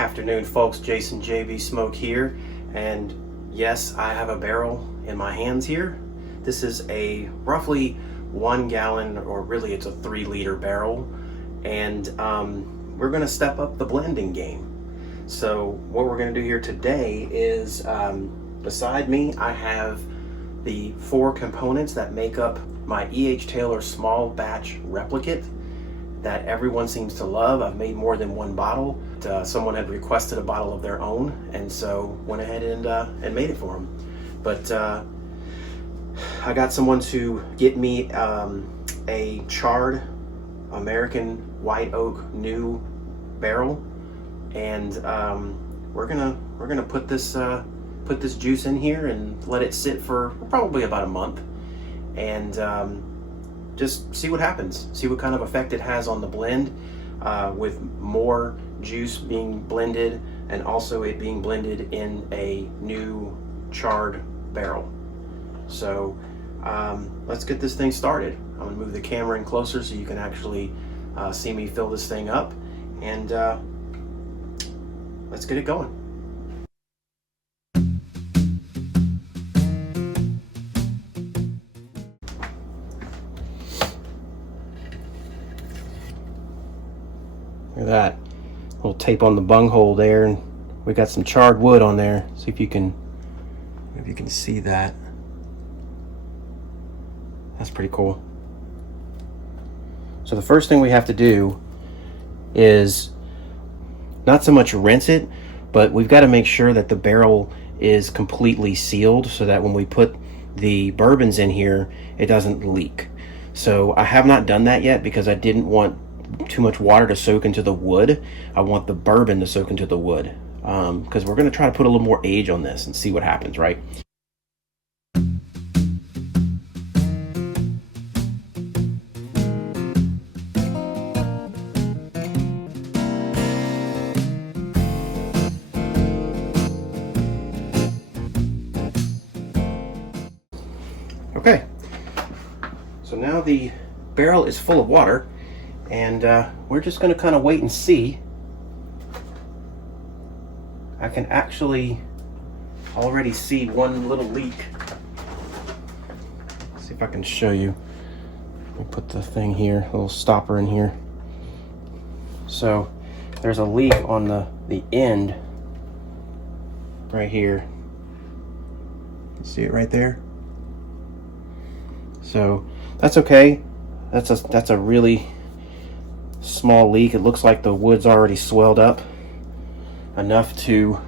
Afternoon, folks. Jason JB Smoke here, and yes, I have a barrel in my hands here. This is a roughly 1 gallon, or really it's a 3-liter barrel, and we're going to step up the blending game. So what we're going to do here today is, beside me I have the 4 components that make up my E.H. Taylor small batch replicate that everyone seems to love. I've made more than 1 bottle. Someone had requested a bottle of their own, and so went ahead and made it for them. But I got someone to get me a charred American white oak new barrel, and we're gonna put this juice in here and let it sit for probably about a month, and just see what happens, see what kind of effect it has on the blend, with more juice being blended and also it being blended in a new charred barrel. So let's get this thing started. I'm gonna move the camera in closer so you can actually see me fill this thing up, and let's get it going. Look at that little tape on the bunghole there, and we got some charred wood on there. See if you can see that. That's pretty cool. So the first thing we have to do is not so much rinse it, but we've got to make sure that the barrel is completely sealed so that when we put the bourbons in here, it doesn't leak. So I have not done that yet because I didn't want too much water to soak into the wood. I want the bourbon to soak into the wood, because we're going to try to put a little more age on this and see what happens, right? Okay, so now the barrel is full of water, and we're just going to kind of wait and see. I can actually already see one little leak. Let's see if I can show you. Let me put the thing here, a little stopper in here. So there's a leak on the end right here. See it right there? So that's okay. That's a really small leak. It looks like the wood's already swelled up enough to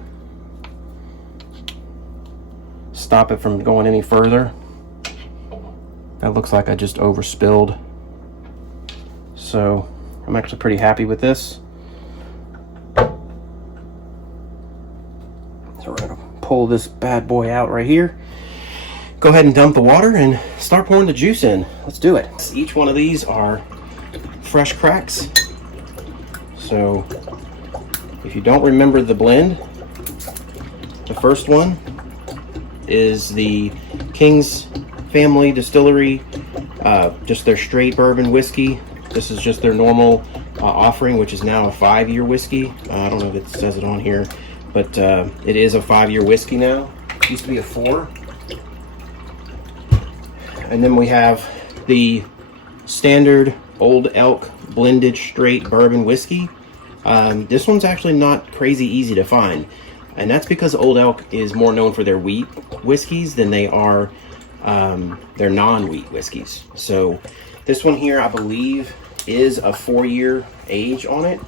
stop it from going any further. That looks like I just overspilled. So I'm actually pretty happy with this. So we're gonna pull this bad boy out right here. Go ahead and dump the water and start pouring the juice in. Let's do it. Each one of these are fresh cracks. So if you don't remember the blend, the first one is the King's Family Distillery, just their straight bourbon whiskey. This is just their normal offering, which is now a 5-year whiskey. I don't know if it says it on here, but it is a 5-year whiskey now. It used to be a 4. And then we have the standard Old Elk blended straight bourbon whiskey. This one's actually not crazy easy to find, and that's because Old Elk is more known for their wheat whiskeys than they are their non-wheat whiskeys. So this one here, I believe, is a 4-year age on it.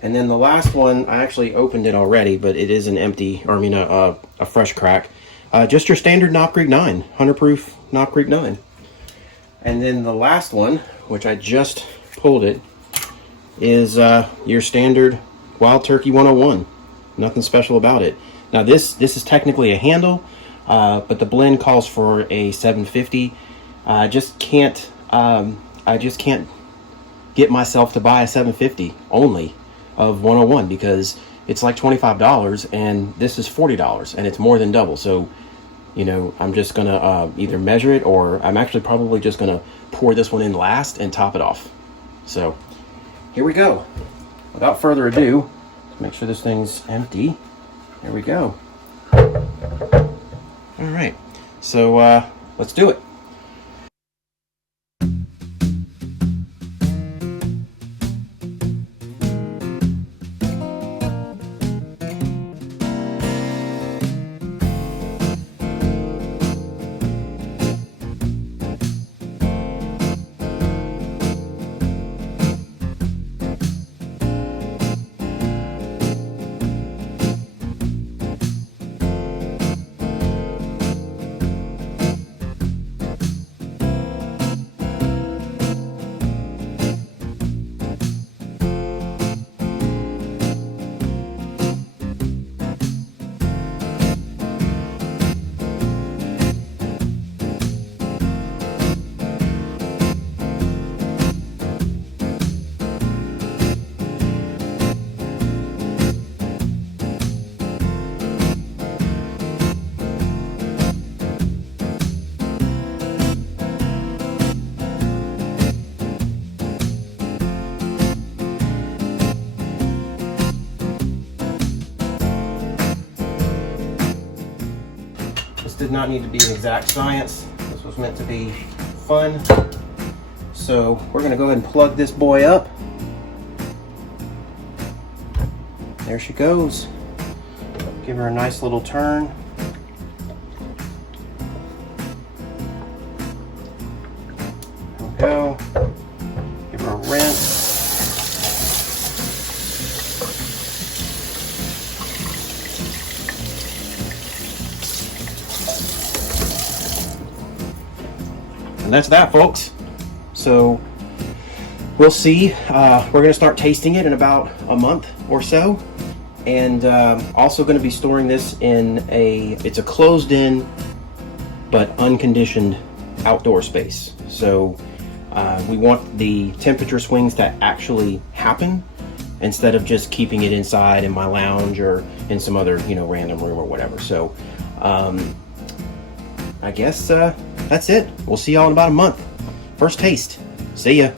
And then the last one, I actually opened it already, but it is an empty, or I mean a fresh crack. Just your standard Knob Creek 9, 100 proof Knob Creek 9. And then the last one, which I just pulled it, is your standard Wild Turkey 101. Nothing special about it. Now this is technically a handle, but the blend calls for a 750. I just can't get myself to buy a 750 only of 101 because it's like $25 and this is $40 and it's more than double. So, you know, I'm just gonna either measure it, or I'm actually probably just gonna pour this one in last and top it off. So here we go. without further ado, make sure this thing's empty. There we go. All right, so let's do it. Did not need to be an exact science. This was meant to be fun. So we're gonna go ahead and plug this boy up. There she goes. Give her a nice little turn. There we go. Give her a rinse. And that's that, folks. So we'll see. We're going to start tasting it in about a month or so, and also going to be storing this in it's a closed-in but unconditioned outdoor space. So we want the temperature swings to actually happen instead of just keeping it inside in my lounge or in some other random room or whatever. So I guess that's it. We'll see y'all in about a month. First taste. See ya.